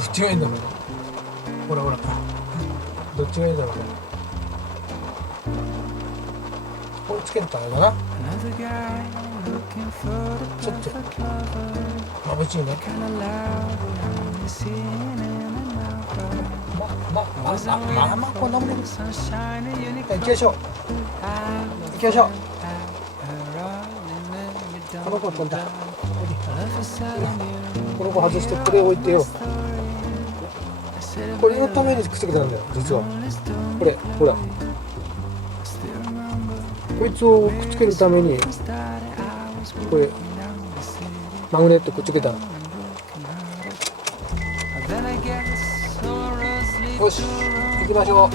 どっちがいいんだろう。ほらほら、どっちがいいんだろうね。これつけるとあれだな。ちょっと眩しいね。こんなもんです。行きましょう。行きましょう。この子飛んだ。この子外してこれ置いてよ。これのためにくっつけたんだよ、実は。これほら、こいつをくっつけるためにこれマグネットくっつけたの。よし、行きましょう。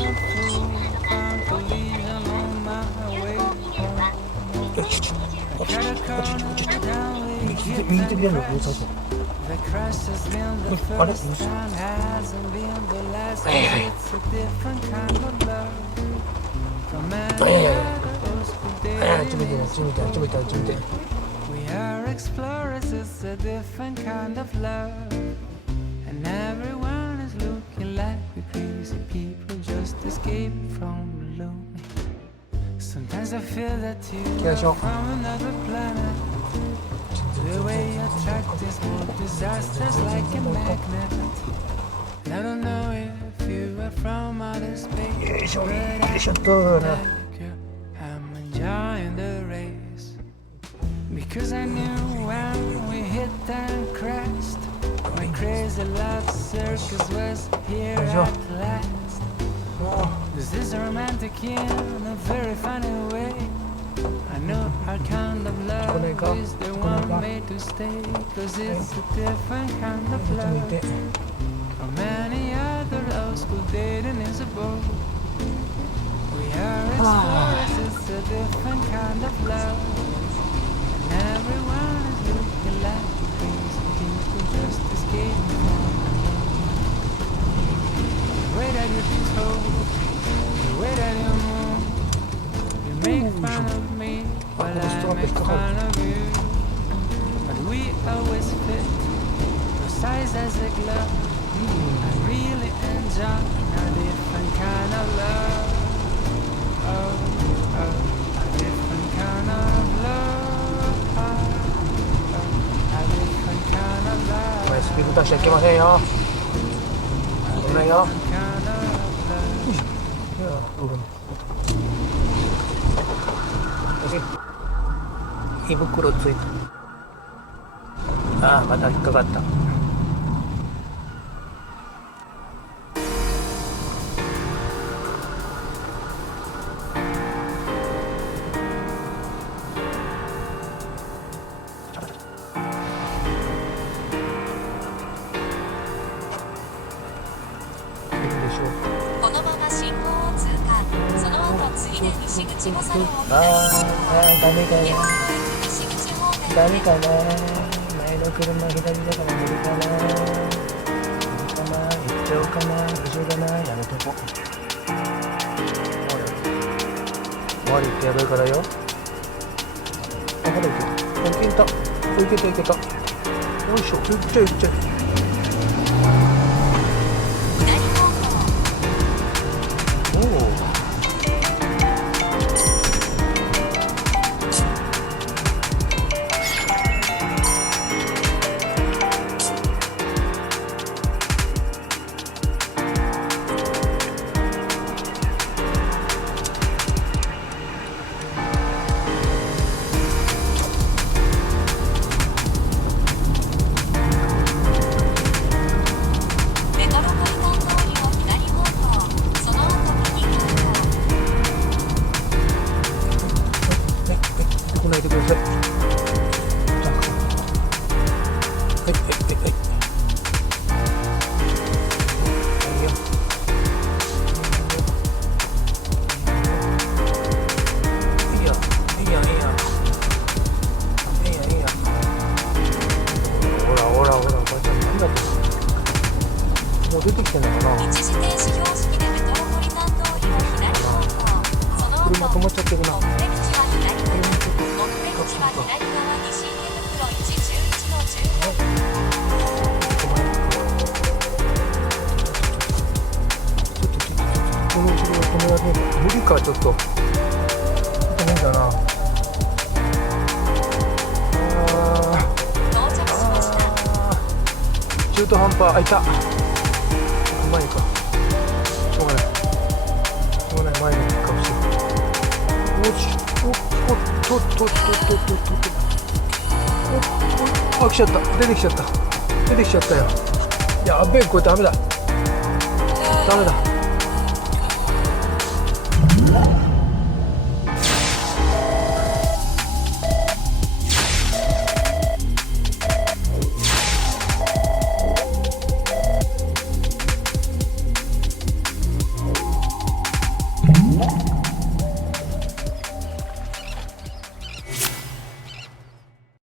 右手ビアの上さそう。あれ？Sometimes I feel that you are from another planet. The way you attract is more disasters like a magnet. And I don't know if you are from outer space, but I'm enjoying the race. Because I knew when we hit and crashed, my crazy love circus was here at last. This is romantic in a very funny way. I know our kind of love is the one made to stay, 'cause it's a different kind of love. How many other old school dating is a bore. We are explorers, it's a different kind of love. And everyone is looking like crazy people just escaping from the way that you told, the way that you move. You make fun of me while I make fun of you. But we always fit, precise as a glove. I really enjoy a different kind of love. Oh, oh, a different kind of love. Oh, a different kind of love. これスピード出しちゃいけませんよ。危ないよ。胃袋ついた。ああ、また引っかかった。このまま信号を通過。その後次で西口も左右を左に。ダメかな。西口方面ダメかな。前の車左だから無理かな。無理かな。行っちゃおうかな。後ろだな。やめとこう。周り行ってやばいからよ。あ、ほら行けた。いけた。いけた。よいしょ。行っちゃう。出てきてんのかな。一時停止標識でメトロポリタン通りを左方向。その後車止まっちゃってるな。目的地は左側。目的地は左側西池袋111の15。この後ろが止められねえか。無理か、ちょっとダメだな。到着しました。中途半端。あ、いた。前か。しょうがない。しょうがない。前の顔して。よし。おっとっとっとっとっとっとっと。あ、来ちゃった。出てきちゃった。出てきちゃったよ。やべえ、これダメだ。ダメだ。